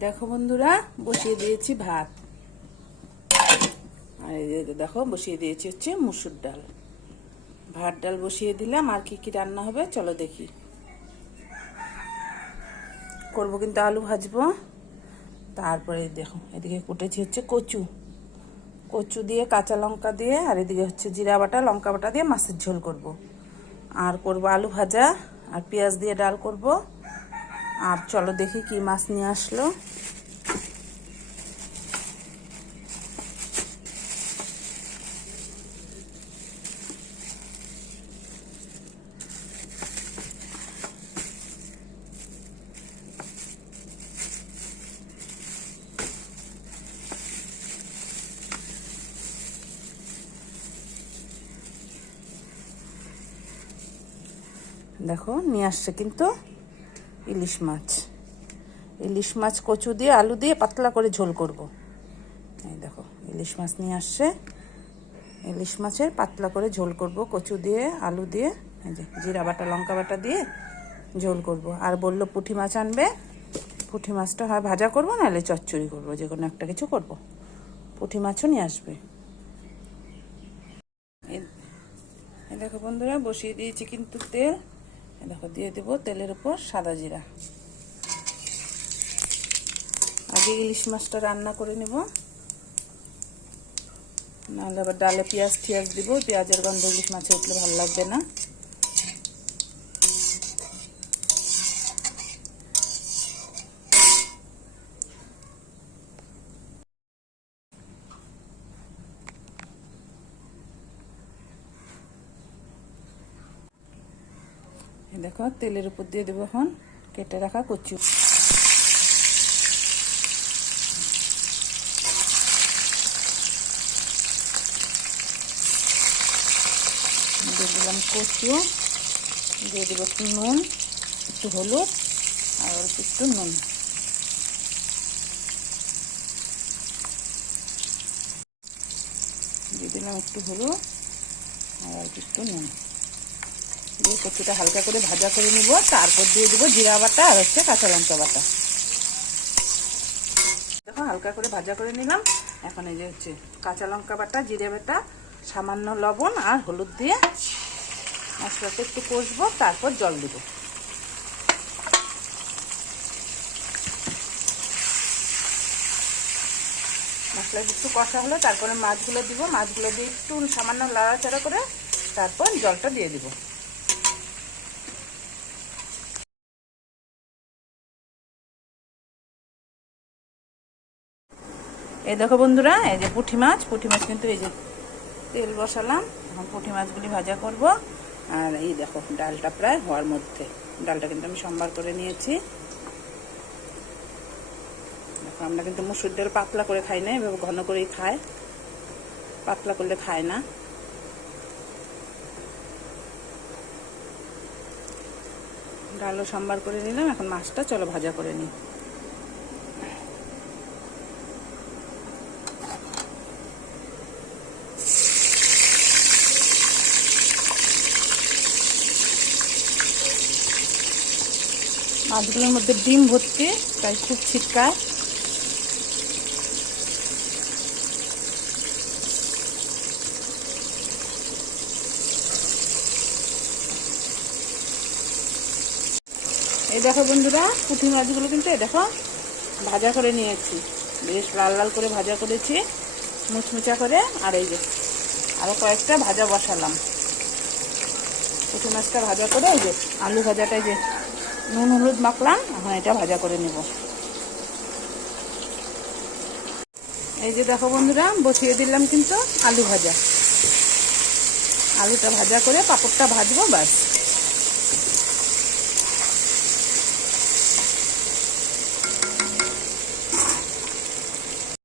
দেখো বন্ধুরা, বসিয়ে দিয়েছি ভাত। আর এই যে দেখো বসিয়ে দিয়েছি হচ্ছে মুসুর ডাল। ভাত ডাল বসিয়ে দিলাম। আর কি কি রান্না হবে চলো দেখি। করবো কিন্তু আলু ভাজবো। তারপরে দেখো এদিকে কুটেছি হচ্ছে কচু। কচু দিয়ে কাঁচা লঙ্কা দিয়ে, আর এদিকে হচ্ছে জিরা বাটা লঙ্কা বাটা দিয়ে মাছের ঝোল করব। আর করব আলু ভাজা আর পেঁয়াজ দিয়ে ডাল করব। আর চলো দেখি কি মাছ নিয়ে আসলো। দেখো নিয়ে আসছে কিন্তু ইলিশ মাছ। ইলিশ মাছ কচু দিয়ে আলু দিয়ে পাতলা করে ঝোল করব। এই দেখো ইলিশ মাছ নিয়ে আসছে। ইলিশ মাছের পাতলা করে ঝোল করব কচু দিয়ে আলু দিয়ে। এই যে জিরা বাটা লঙ্কা বাটা দিয়ে ঝোল করব। আর বললো পুঁটি মাছ আনবে। পুঁটি মাছটা হয় ভাজা করব, নাহলে চচ্চড়ি করব, যে কোনো একটা কিছু করব। পুঁটি মাছও নিয়ে আসবে। এই দেখো বন্ধুরা, বসিয়ে দিয়েছি কিন্তু তেল। দেখো দিয়ে দেবো তেলের উপর সাদা জিরা। আগে ইলিশ মাছটা রান্না করে নেব, নাহলে আবার ডালে পেঁয়াজ টিয়াজ দিব। পেঁয়াজের গন্ধ ইলিশ মাছে উঠলে ভালো লাগবে না। দেখো তেলের উপর দিয়ে দেবো এখন কেটে রাখা কচু। দিয়ে দিলাম কচু, দিয়ে দেবো একটু নুন, একটু হলুদ আর অল্প একটু নুন। দিয়ে দিলাম একটু হলুদ আর অল্প একটু নুন। দিয়ে কচুটা হালকা করে ভাজা করে নিব। তারপর দিয়ে দেবো জিরা বাটা আর হচ্ছে কাঁচা লঙ্কা বাটা। দেখো হালকা করে ভাজা করে নিলাম। এখন এই যে হচ্ছে কাঁচা লঙ্কা বাটা, জিরে বাটা, সামান্য লবণ আর হলুদ দিয়ে মশলাটা একটু কষবো। তারপর জল দেবো। মশলা একটু কষা হলো তারপরে মাছগুলো দিব। মাছগুলো দিয়ে একটু সামান্য লাড়াচাড়া করে তারপর জলটা দিয়ে দিব। এই দেখো বন্ধুরা, এই যে পুঁটি মাছ কিন্তু এই যে তেল বসালাম। এখন পুঁটি মাছগুলি ভাজা করব। আর এই দেখো ডালটা প্রায় হওয়ার মধ্যে। ডালটা কিন্তু আমি সম্বার করে নিয়েছি। দেখো আমরা কিন্তু মুসুর ডাল পাতলা করে খাই না, এভাবে ঘন করেই খায়। পাতলা করলে খায় না। ডালও সম্বার করে নিলাম। এখন মাছটা চলো ভাজা করে নিই। মাছগুলোর মধ্যে ডিম ভর্তি, তাই খুব ছিটকায়। এই দেখো বন্ধুরা, পুঁটি মাছগুলো কিন্তু এই দেখো ভাজা করে নিয়েছি। বেশ লাল লাল করে ভাজা করেছি, মুচমুচা করে। আর এই যে আরো কয়েকটা ভাজা বসালাম। পুঁটি মাছটা ভাজা করে এই যে আলু ভাজাটা এই যে নুন হলুদ মাখলাম। এখন এটা ভাজা করে নেব। এই যে দেখো বন্ধুরা, বসিয়ে দিলাম কিন্তু আলু ভাজা। আলুটা ভাজা করে পাঁপড়টা ভাজবো, ব্যাস।